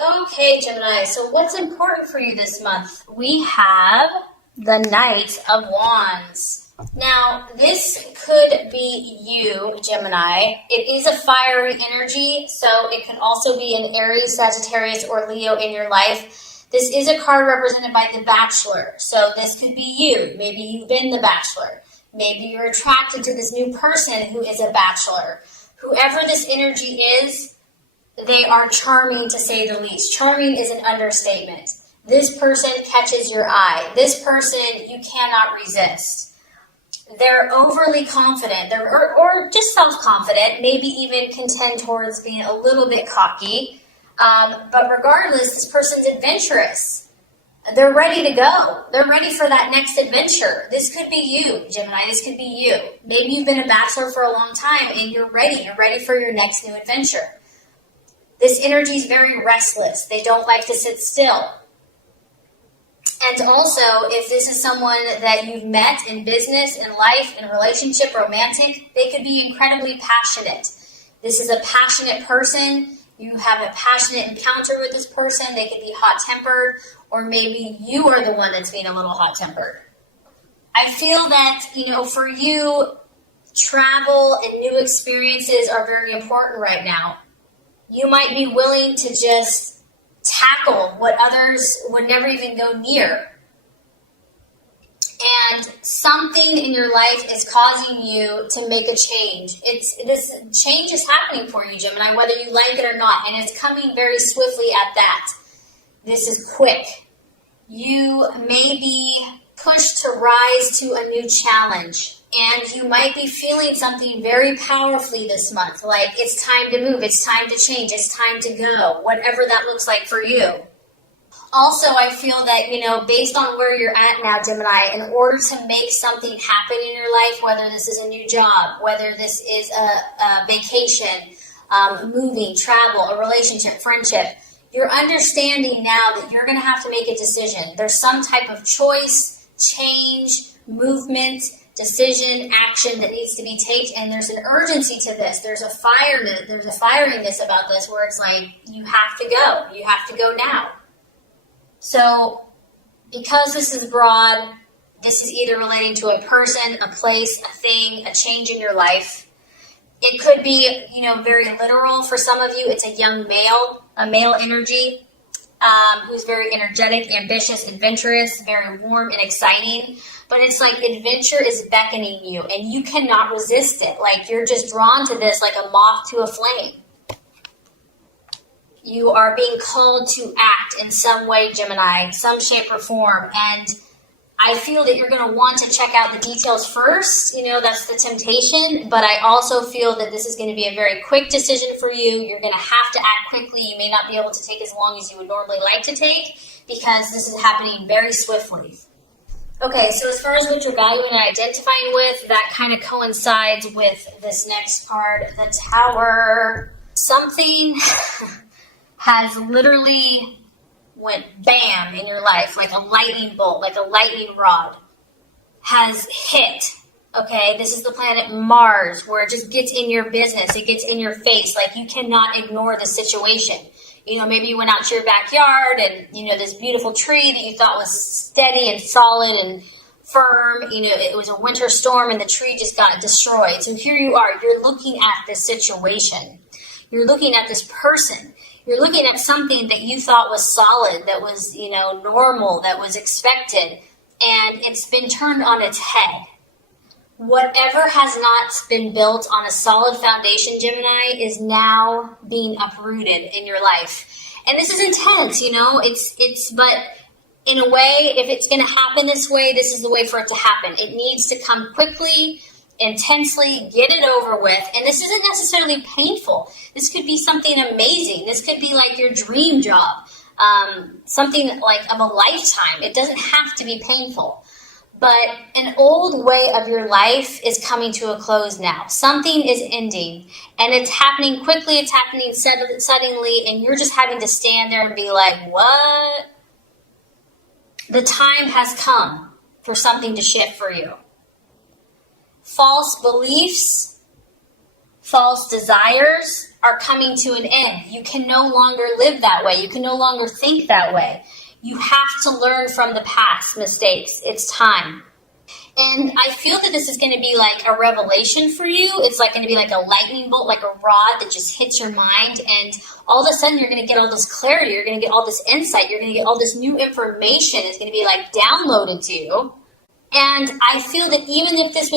Okay, Gemini, so what's important for you this month? We have the Knight of Wands. Now, this could be you, Gemini. It is a fiery energy, so it can also be an Aries, Sagittarius, or Leo in your life. This is a card represented by the Bachelor, so this could be you. Maybe you've been the Bachelor. Maybe you're attracted to this new person who is a Bachelor. Whoever this energy is, they are charming, to say the least. Charming is an understatement. This person catches your eye. This person you cannot resist. They're overly confident, or just self-confident, maybe even can tend towards being a little bit cocky. But regardless, this person's adventurous. They're ready to go. They're ready for that next adventure. This could be you, Gemini. This could be you. Maybe you've been a Bachelor for a long time and you're ready. You're ready for your next new adventure. This energy is very restless. They don't like to sit still. And also, if this is someone that you've met in business, in life, in relationship, romantic, they could be incredibly passionate. This is a passionate person. You have a passionate encounter with this person. They could be hot-tempered, or maybe you are the one that's being a little hot-tempered. I feel that, for you, travel and new experiences are very important right now. You might be willing to just tackle what others would never even go near. And something in your life is causing you to make a change. This change is happening for you, Gemini, whether you like it or not, and it's coming very swiftly at that. This is quick. You may be pushed to rise to a new challenge. And you might be feeling something very powerfully this month, like it's time to move, it's time to change, it's time to go, whatever that looks like for you. Also, I feel that, based on where you're at now, Gemini, in order to make something happen in your life, whether this is a new job, whether this is a vacation, moving, travel, a relationship, friendship, you're understanding now that you're going to have to make a decision. There's some type of choice, change, movement, decision, action that needs to be taken, and there's an urgency to this. There's a firiness about this where it's like, you have to go. You have to go now. So, because this is broad, this is either relating to a person, a place, a thing, a change in your life. It could be, very literal for some of you. It's a young male, a male energy, who's very energetic, ambitious, adventurous, very warm and exciting. But it's like adventure is beckoning you, and you cannot resist it. Like you're just drawn to this like a moth to a flame. You are being called to act in some way, Gemini, some shape or form. And I feel that you're going to want to check out the details first. That's the temptation. But I also feel that this is going to be a very quick decision for you. You're going to have to act quickly. You may not be able to take as long as you would normally like to take because this is happening very swiftly. Okay, so as far as what you're valuing and identifying with, that kind of coincides with this next card, the Tower. Something has literally went bam in your life, like a lightning bolt, like a lightning rod, has hit. Okay, this is the planet Mars, where it just gets in your business. It gets in your face. Like you cannot ignore the situation. Maybe you went out to your backyard and, this beautiful tree that you thought was steady and solid and firm, it was a winter storm and the tree just got destroyed. So here you are, you're looking at this situation. You're looking at this person. You're looking at something that you thought was solid, that was, normal, that was expected, and it's been turned on its head. Whatever has not been built on a solid foundation, Gemini, is now being uprooted in your life. And this is intense, but in a way, if it's going to happen this way, this is the way for it to happen. It needs to come quickly, intensely, get it over with. And this isn't necessarily painful. This could be something amazing. This could be like your dream job, something like of a lifetime. It doesn't have to be painful. But an old way of your life is coming to a close now. Something is ending, and it's happening quickly, it's happening suddenly, and you're just having to stand there and be like, what? The time has come for something to shift for you. False beliefs, false desires, are coming to an end. You can no longer live that way. You can no longer think that way. You have to learn from the past mistakes. It's time. And I feel that this is going to be like a revelation for you. It's like going to be like a lightning bolt, like a rod that just hits your mind. And all of a sudden, you're going to get all this clarity. You're going to get all this insight. You're going to get all this new information. It's going to be like downloaded to you. And I feel that even if this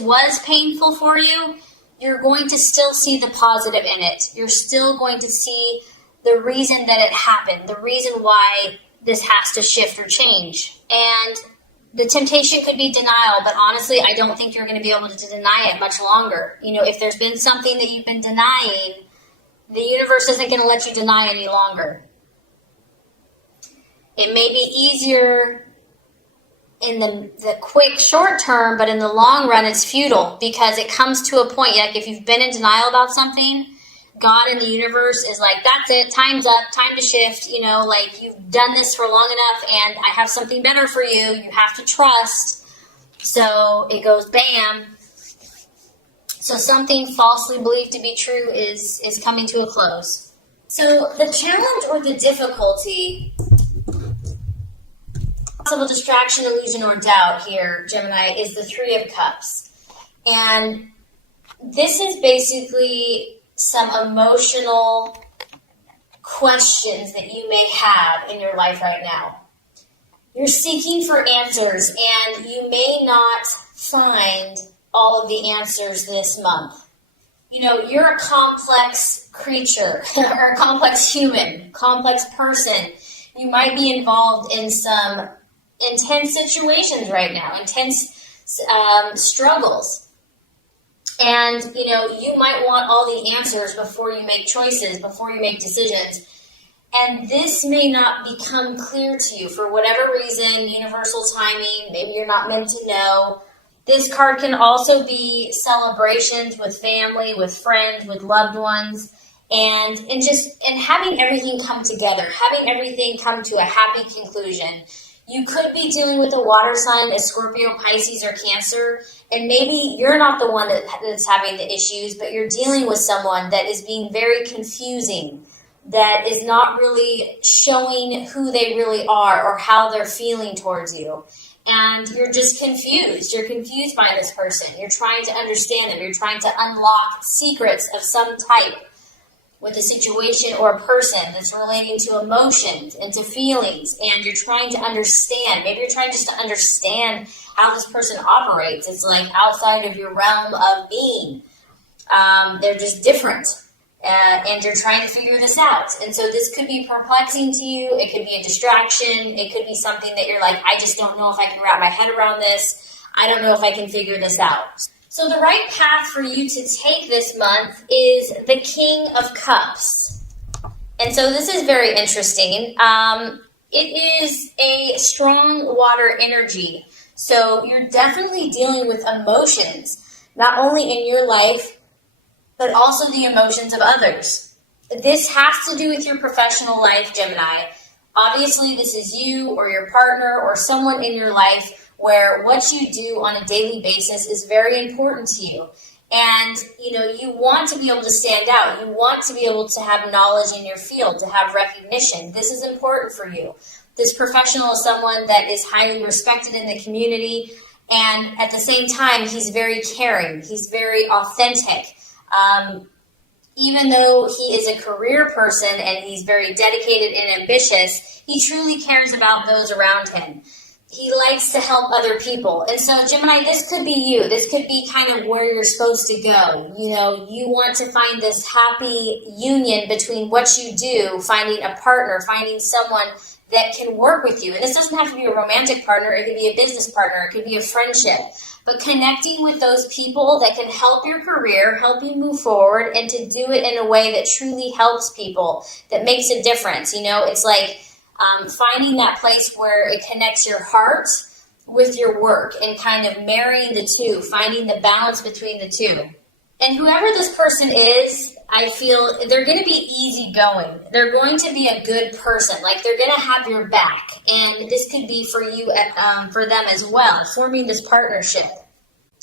was painful for you, you're going to still see the positive in it. You're still going to see the reason that it happened, the reason why this has to shift or change. And the temptation could be denial, but honestly, I don't think you're going to be able to deny it much longer. You know, if there's been something that you've been denying, the universe isn't going to let you deny any longer. It may be easier in the quick short term, but in the long run, it's futile because it comes to a point, like if you've been in denial about something, God and the universe is like, that's it, time's up, time to shift, you know, like you've done this for long enough and I have something better for you. You have to trust. So it goes bam. So something falsely believed to be true is coming to a close. So the challenge or the difficulty, possible distraction, illusion, or doubt here, Gemini, is the Three of Cups. And this is basically some emotional questions that you may have in your life right now. You're seeking for answers, and you may not find all of the answers this month. You know, you're a complex creature, or a complex human, complex person. You might be involved in some intense situations right now, intense struggles. And, you know, you might want all the answers before you make choices, before you make decisions. And this may not become clear to you for whatever reason, universal timing, maybe you're not meant to know. This card can also be celebrations with family, with friends, with loved ones, and having everything come together, having everything come to a happy conclusion. You could be dealing with a water sign, a Scorpio, Pisces, or Cancer, and maybe you're not the one that's having the issues, but you're dealing with someone that is being very confusing, that is not really showing who they really are or how they're feeling towards you. And you're just confused. You're confused by this person. You're trying to understand them. You're trying to unlock secrets of some type with a situation or a person that's relating to emotions and to feelings, and you're trying to understand. Maybe you're trying just to understand how this person operates. It's like outside of your realm of being. They're just different, and you're trying to figure this out. And so this could be perplexing to you. It could be a distraction. It could be something that you're like, I just don't know if I can wrap my head around this. I don't know if I can figure this out. So the right path for you to take this month is the King of Cups. And so this is very interesting. It is a strong water energy. So you're definitely dealing with emotions, not only in your life, but also the emotions of others. This has to do with your professional life, Gemini. Obviously, this is you or your partner or someone in your life where what you do on a daily basis is very important to you. And, you know, you want to be able to stand out. You want to be able to have knowledge in your field, to have recognition. This is important for you. This professional is someone that is highly respected in the community. And at the same time, he's very caring. He's very authentic. Even though he is a career person and he's very dedicated and ambitious, he truly cares about those around him. He likes to help other people. And so, Gemini, this could be you. This could be kind of where you're supposed to go. You know, you want to find this happy union between what you do, finding a partner, finding someone that can work with you. And this doesn't have to be a romantic partner. It could be a business partner. It could be a friendship. But connecting with those people that can help your career, help you move forward, and to do it in a way that truly helps people, that makes a difference. You know, it's like finding that place where it connects your heart with your work and kind of marrying the two, finding the balance between the two. And whoever this person is, I feel they're going to be easygoing. They're going to be a good person. Like, they're going to have your back. And this could be for you, for them as well, forming this partnership.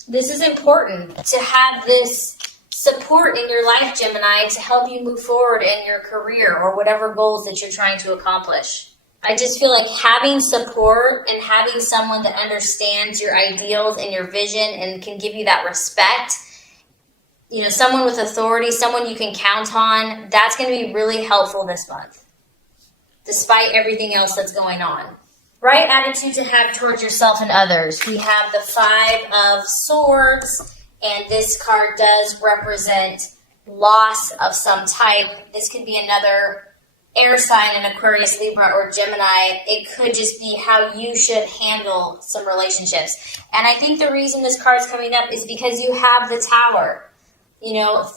This is important, to have this support in your life, Gemini, to help you move forward in your career or whatever goals that you're trying to accomplish. I just feel like having support and having someone that understands your ideals and your vision and can give you that respect, someone with authority, someone you can count on, that's going to be really helpful this month, despite everything else that's going on. Right attitude to have towards yourself and others. We have the Five of Swords, and this card does represent loss of some type. This could be another air sign in Aquarius, Libra, or Gemini. It could just be how you should handle some relationships. And I think the reason this card is coming up is because you have the Tower.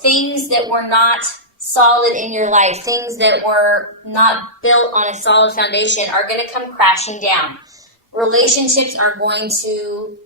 Things that were not solid in your life, things that were not built on a solid foundation are going to come crashing down. Relationships are going to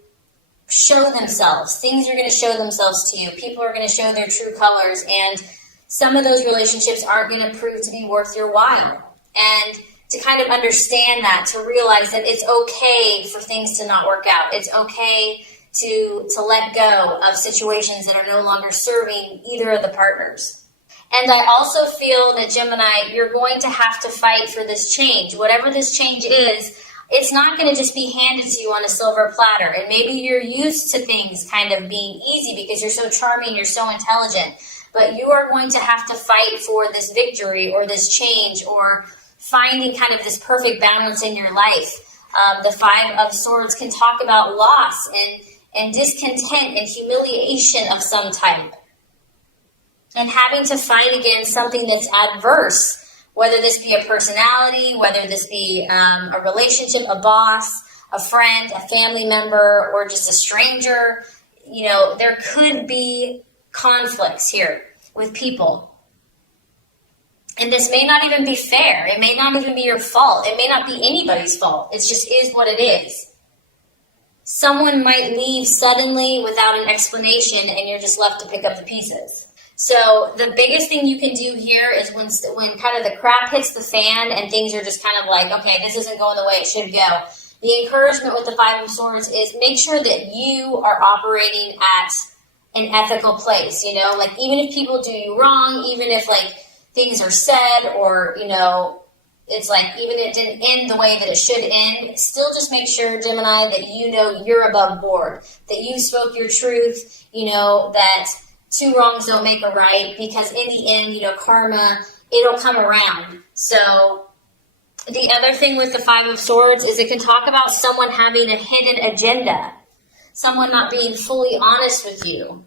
show themselves. Things are going to show themselves to you. People are going to show their true colors, and some of those relationships aren't going to prove to be worth your while. And to kind of understand that, to realize that it's okay for things to not work out. It's okay to let go of situations that are no longer serving either of the partners. And I also feel that, Gemini, you're going to have to fight for this change. Whatever this change is, it's not going to just be handed to you on a silver platter. And maybe you're used to things kind of being easy because you're so charming, you're so intelligent. But you are going to have to fight for this victory or this change or finding kind of this perfect balance in your life. The Five of Swords can talk about loss and discontent and humiliation of some type. And having to fight against something that's adverse, whether this be a personality, whether this be a relationship, a boss, a friend, a family member, or just a stranger. There could be conflicts here with people. And this may not even be fair. It may not even be your fault. It may not be anybody's fault. It just is what it is. Someone might leave suddenly without an explanation, and you're just left to pick up the pieces. So the biggest thing you can do here is when kind of the crap hits the fan and things are just kind of like, okay, this isn't going the way it should go. The encouragement with the Five of Swords is make sure that you are operating at an ethical place, like even if people do you wrong, even if like things are said or, it's like even if it didn't end the way that it should end, still just make sure, Gemini, that you're above board, that you spoke your truth, that two wrongs don't make a right, because in the end, karma, it'll come around. So the other thing with the Five of Swords is it can talk about someone having a hidden agenda, someone not being fully honest with you.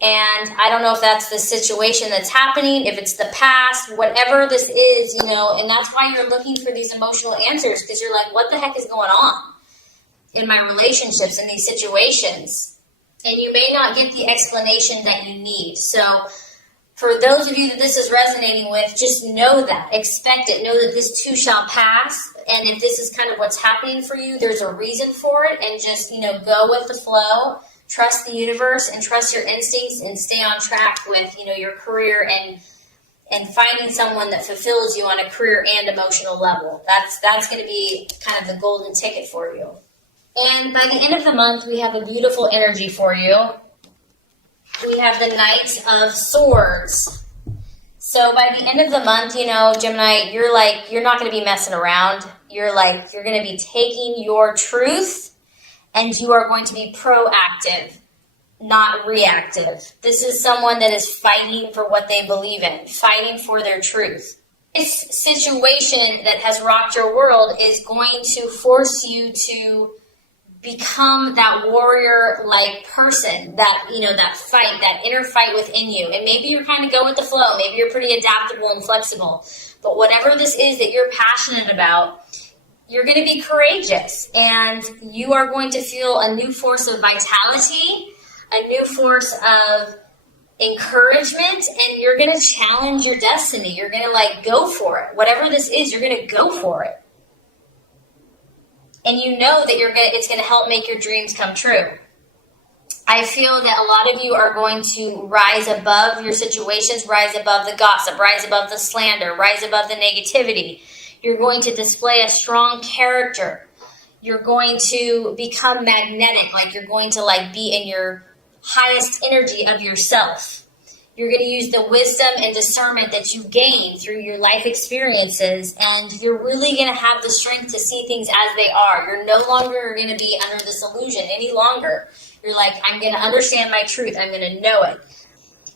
And I don't know if that's the situation that's happening, if it's the past, whatever this is, and that's why you're looking for these emotional answers, because you're like, what the heck is going on in my relationships, in these situations? And you may not get the explanation that you need. So for those of you that this is resonating with, just know that. Expect it. Know that this too shall pass. And if this is kind of what's happening for you, there's a reason for it. And just, go with the flow. Trust the universe and trust your instincts and stay on track with, your career and finding someone that fulfills you on a career and emotional level. That's going to be kind of the golden ticket for you. And by the end of the month, we have a beautiful energy for you. We have the Knight of Swords. So by the end of the month, Gemini, you're not going to be messing around. You're going to be taking your truth and you are going to be proactive, not reactive. This is someone that is fighting for what they believe in, fighting for their truth. This situation that has rocked your world is going to force you to become that warrior-like person, that fight, that inner fight within you. And maybe you're kind of go with the flow. Maybe you're pretty adaptable and flexible. But whatever this is that you're passionate about, you're going to be courageous. And you are going to feel a new force of vitality, a new force of encouragement, and you're going to challenge your destiny. You're going to go for it. Whatever this is, you're going to go for it. And you know that it's going to help make your dreams come true. I feel that a lot of you are going to rise above your situations, rise above the gossip, rise above the slander, rise above the negativity. You're going to display a strong character. You're going to become magnetic, you're going to be in your highest energy of yourself. You're going to use the wisdom and discernment that you gain through your life experiences, and you're really going to have the strength to see things as they are. You're no longer going to be under this illusion any longer. You're like, I'm going to understand my truth. I'm going to know it.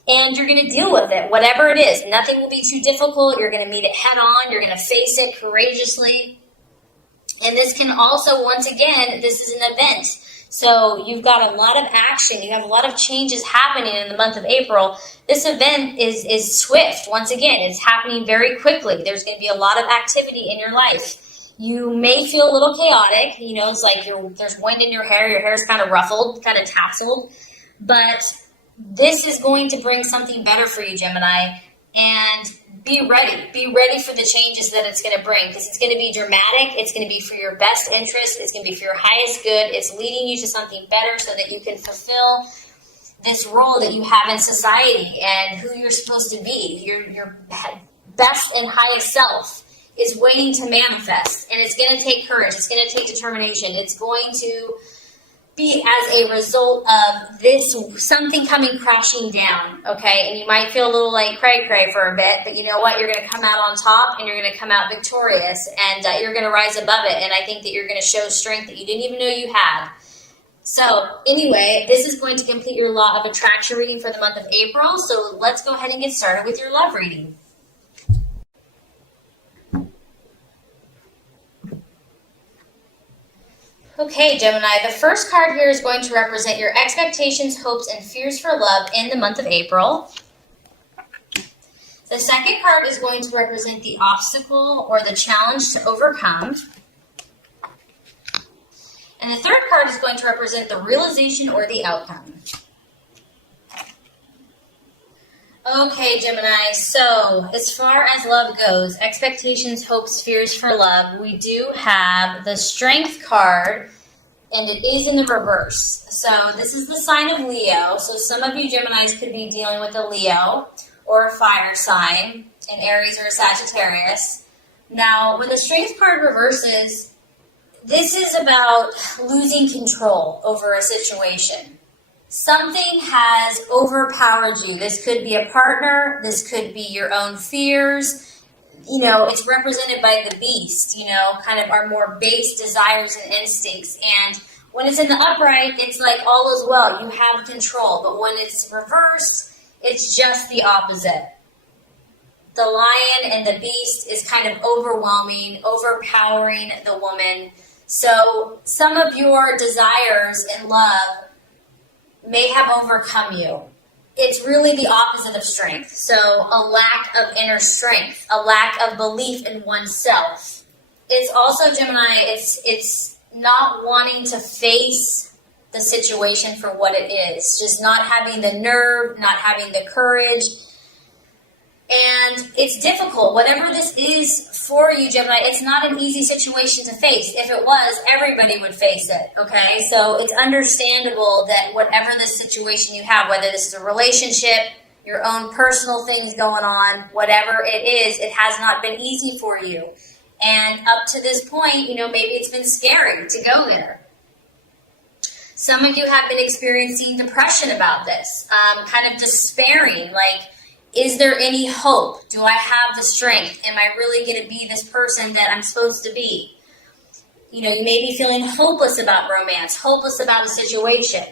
And you're going to deal with it, whatever it is. Nothing will be too difficult. You're going to meet it head on. You're going to face it courageously. And this can also, once again, this is an event. So you've got a lot of action. You have a lot of changes happening in the month of April. This event is swift. Once again, it's happening very quickly. There's going to be a lot of activity in your life. You may feel a little chaotic. You know, it's like there's wind in your hair's kind of ruffled, kind of tasseled. But this is going to bring something better for you, Gemini. And be ready. Be ready for the changes that it's going to bring, because it's going to be dramatic. It's going to be for your best interest. It's going to be for your highest good. It's leading you to something better so that you can fulfill this role that you have in society and who you're supposed to be. Your best and highest self is waiting to manifest, and it's going to take courage. It's going to take determination. It's going to be as a result of this, something coming crashing down, okay? And you might feel a little like cray-cray for a bit, but you know what? You're going to come out on top, and you're going to come out victorious, and you're going to rise above it, and I think that you're going to show strength that you didn't even know you had. So anyway, this is going to complete your law of attraction reading for the month of April, so let's go ahead and get started with your love reading. Okay, Gemini, the first card here is going to represent your expectations, hopes, and fears for love in the month of April. The second card is going to represent the obstacle or the challenge to overcome. And the third card is going to represent the realization or the outcome. Okay, Gemini, so as far as love goes, expectations, hopes, fears for love, we do have the Strength card, and it is in the reverse. So this is the sign of Leo. So some of you Geminis could be dealing with a Leo or a fire sign, an Aries or a Sagittarius. Now, when the Strength card reverses, this is about losing control over a situation. Something has overpowered you. This could be a partner. This could be your own fears. You know, it's represented by the beast, you know, kind of our more base desires and instincts. And when it's in the upright, it's like all is well. You have control. But when it's reversed, it's just the opposite. The lion and the beast is kind of overwhelming, overpowering the woman. So some of your desires in love may have overcome you. It's really the opposite of strength. So a lack of inner strength, a lack of belief in oneself. It's also, Gemini, it's not wanting to face the situation for what it is. Just not having the nerve, not having the courage. And it's difficult. Whatever this is for you, Gemini, it's not an easy situation to face. If it was, everybody would face it, okay? So it's understandable that whatever this situation you have, whether this is a relationship, your own personal things going on, whatever it is, it has not been easy for you. And up to this point, you know, maybe it's been scary to go there. Some of you have been experiencing depression about this, kind of despairing, like, is there any hope? Do I have the strength? Am I really going to be this person that I'm supposed to be? You know, you may be feeling hopeless about romance, hopeless about a situation.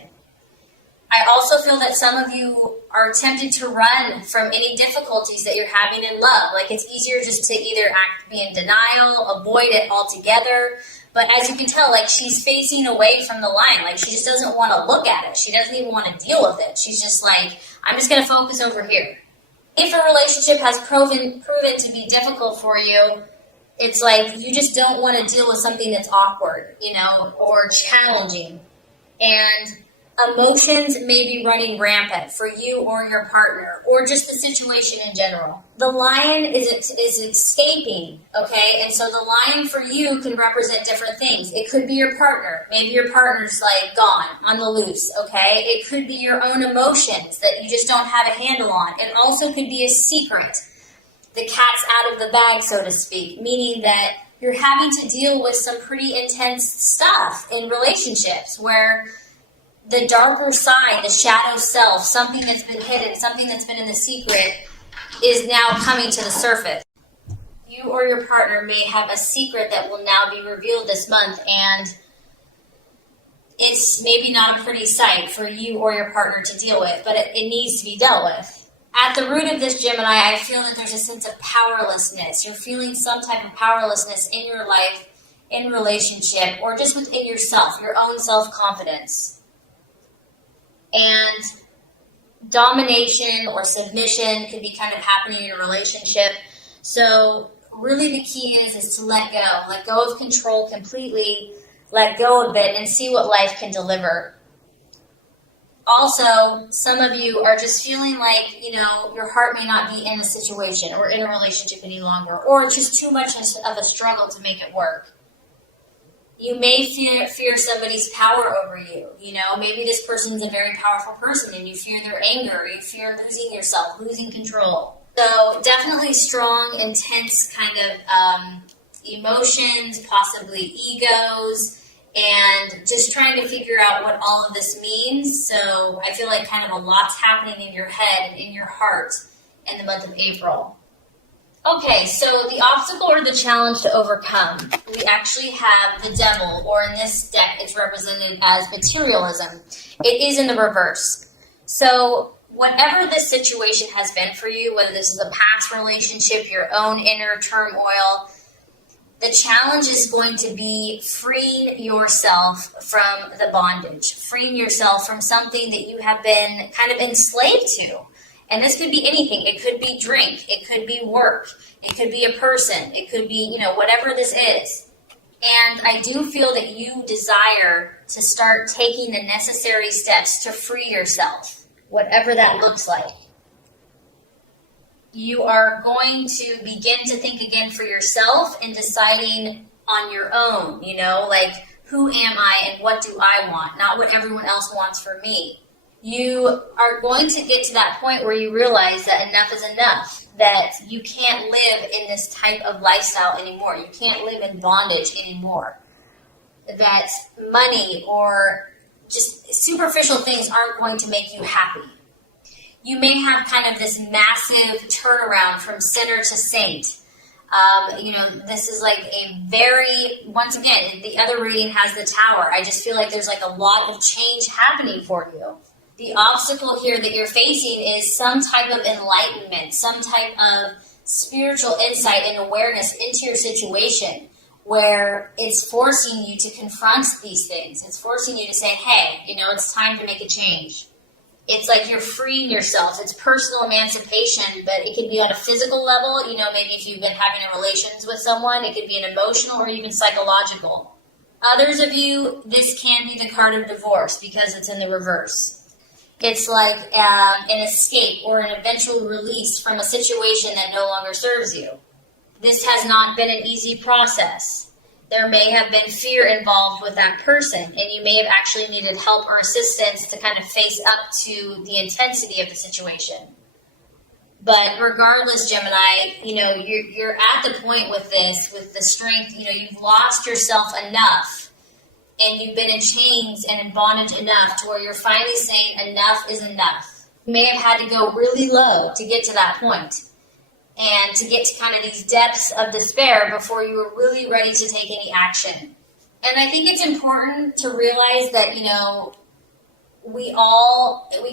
I also feel that some of you are tempted to run from any difficulties that you're having in love. Like, it's easier just to either be in denial, avoid it altogether. But as you can tell, like, she's facing away from the line. Like, she just doesn't want to look at it. She doesn't even want to deal with it. She's just like, I'm just going to focus over here. If a relationship has proven to be difficult for you, it's like you just don't want to deal with something that's awkward, you know, or challenging. And emotions may be running rampant for you or your partner, or just the situation in general. The lion is escaping, okay? And so the lion for you can represent different things. It could be your partner. Maybe your partner's like gone, on the loose, okay? It could be your own emotions that you just don't have a handle on. It also could be a secret. The cat's out of the bag, so to speak, meaning that you're having to deal with some pretty intense stuff in relationships where the darker side, the shadow self, something that's been hidden, something that's been in the secret, is now coming to the surface. You or your partner may have a secret that will now be revealed this month, and it's maybe not a pretty sight for you or your partner to deal with, but it needs to be dealt with. At the root of this, Gemini, I feel that there's a sense of powerlessness. You're feeling some type of powerlessness in your life, in relationship, or just within yourself, your own self-confidence. And domination or submission could be kind of happening in your relationship. So really the key is to let go of control completely, let go of it, and see what life can deliver. Also, some of you are just feeling like, your heart may not be in a situation or in a relationship any longer, or it's just too much of a struggle to make it work. You may fear somebody's power over you. Maybe this person's a very powerful person and you fear their anger, you fear losing yourself, losing control. So definitely strong, intense kind of emotions, possibly egos, and just trying to figure out what all of this means. So I feel like kind of a lot's happening in your head and in your heart in the month of April. Okay, so the obstacle or the challenge to overcome, we actually have the devil, or in this deck, it's represented as materialism. It is in the reverse. So whatever this situation has been for you, whether this is a past relationship, your own inner turmoil, the challenge is going to be freeing yourself from the bondage, freeing yourself from something that you have been kind of enslaved to. And this could be anything. It could be drink. It could be work. It could be a person. It could be, whatever this is. And I do feel that you desire to start taking the necessary steps to free yourself, whatever that looks like. You are going to begin to think again for yourself and deciding on your own, like, who am I and what do I want, not what everyone else wants for me. You are going to get to that point where you realize that enough is enough, that you can't live in this type of lifestyle anymore. You can't live in bondage anymore. That money or just superficial things aren't going to make you happy. You may have kind of this massive turnaround from sinner to saint. This is like a very, once again, the other reading has the Tower. I just feel like there's like a lot of change happening for you. The obstacle here that you're facing is some type of enlightenment, some type of spiritual insight and awareness into your situation, where it's forcing you to confront these things. It's forcing you to say, hey, it's time to make a change. It's like you're freeing yourself. It's personal emancipation, but it could be on a physical level. Maybe if you've been having relations with someone, it could be an emotional or even psychological. Others of you, this can be the card of divorce because it's in the reverse. It's like an escape or an eventual release from a situation that no longer serves you. This has not been an easy process. There may have been fear involved with that person, and you may have actually needed help or assistance to kind of face up to the intensity of the situation. But regardless, Gemini, you're at the point with this, with the strength, you've lost yourself enough. And you've been in chains and in bondage enough to where you're finally saying enough is enough. You may have had to go really low to get to that point and to get to kind of these depths of despair before you were really ready to take any action. And I think it's important to realize that, we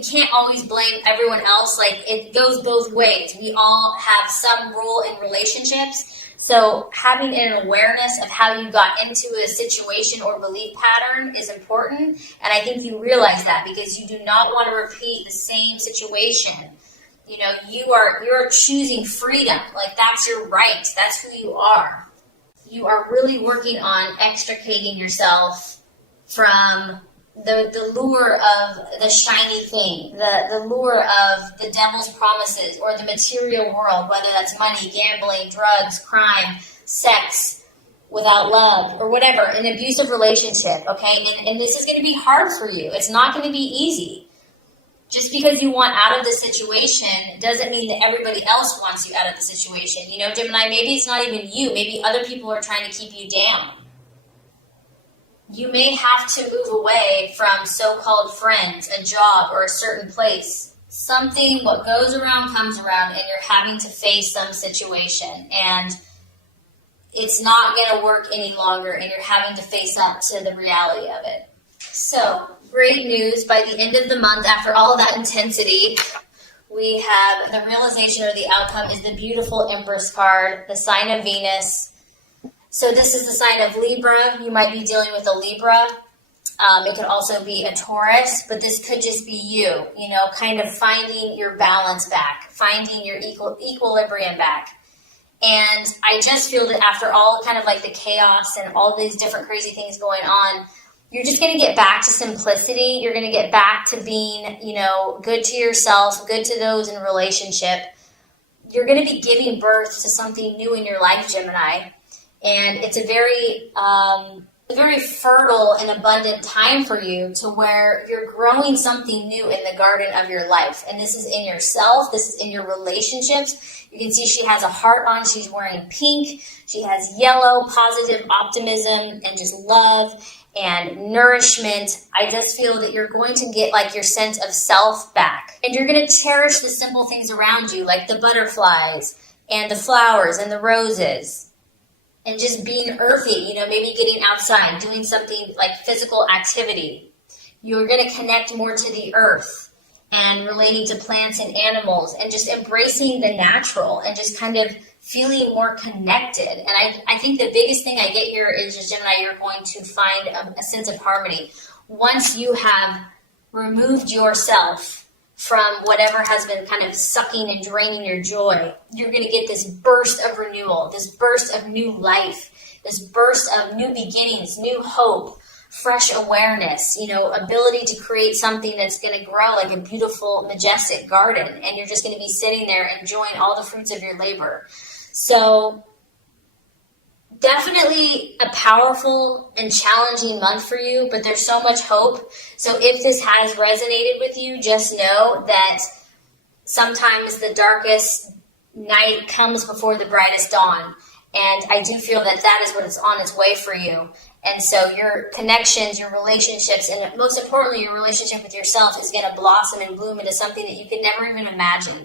can't always blame everyone else. Like, it goes both ways. We all have some role in relationships. So having an awareness of how you got into a situation or belief pattern is important. And I think you realize that because you do not want to repeat the same situation. You're choosing freedom. Like, that's your right. That's who you are. You are really working on extricating yourself from the lure of the shiny thing, the lure of the devil's promises or the material world, whether that's money, gambling, drugs, crime, sex, without love, or whatever, an abusive relationship, okay? And this is going to be hard for you. It's not going to be easy. Just because you want out of the situation doesn't mean that everybody else wants you out of the situation. Gemini, maybe it's not even you. Maybe other people are trying to keep you down. you may have to move away from so-called friends, a job, or a certain place. Something, what goes around comes around, and you're having to face some situation, and it's not going to work any longer, and you're having to face up to the reality of it. So, great news. By the end of the month, after all of that intensity, we have the realization, or the outcome is the beautiful Empress card, the sign of Venus. So this is the sign of Libra. You might be dealing with a Libra. It could also be a Taurus, but this could just be you, kind of finding your balance back, finding your equilibrium back. And I just feel that after all kind of like the chaos and all these different crazy things going on, you're just going to get back to simplicity. You're going to get back to being, good to yourself, good to those in a relationship. You're going to be giving birth to something new in your life, Gemini. And it's a very fertile and abundant time for you to where you're growing something new in the garden of your life. And this is in yourself. This is in your relationships. You can see she has a heart on. She's wearing pink. She has yellow, positive optimism and just love and nourishment. I just feel that you're going to get like your sense of self back. And you're going to cherish the simple things around you, like the butterflies and the flowers and the roses. And just being earthy, maybe getting outside, doing something like physical activity. You're going to connect more to the earth and relating to plants and animals and just embracing the natural and just kind of feeling more connected. And I think the biggest thing I get here is, Gemini, you're going to find a sense of harmony. Once you have removed yourself from whatever has been kind of sucking and draining your joy, you're going to get this burst of renewal, this burst of new life, this burst of new beginnings, new hope, fresh awareness, ability to create something that's going to grow like a beautiful, majestic garden. And you're just going to be sitting there enjoying all the fruits of your labor. So definitely a powerful and challenging month for you, but there's so much hope. So if this has resonated with you, just know that sometimes the darkest night comes before the brightest dawn. And I do feel that that is what is on its way for you. And so your connections, your relationships, and most importantly, your relationship with yourself is going to blossom and bloom into something that you could never even imagine.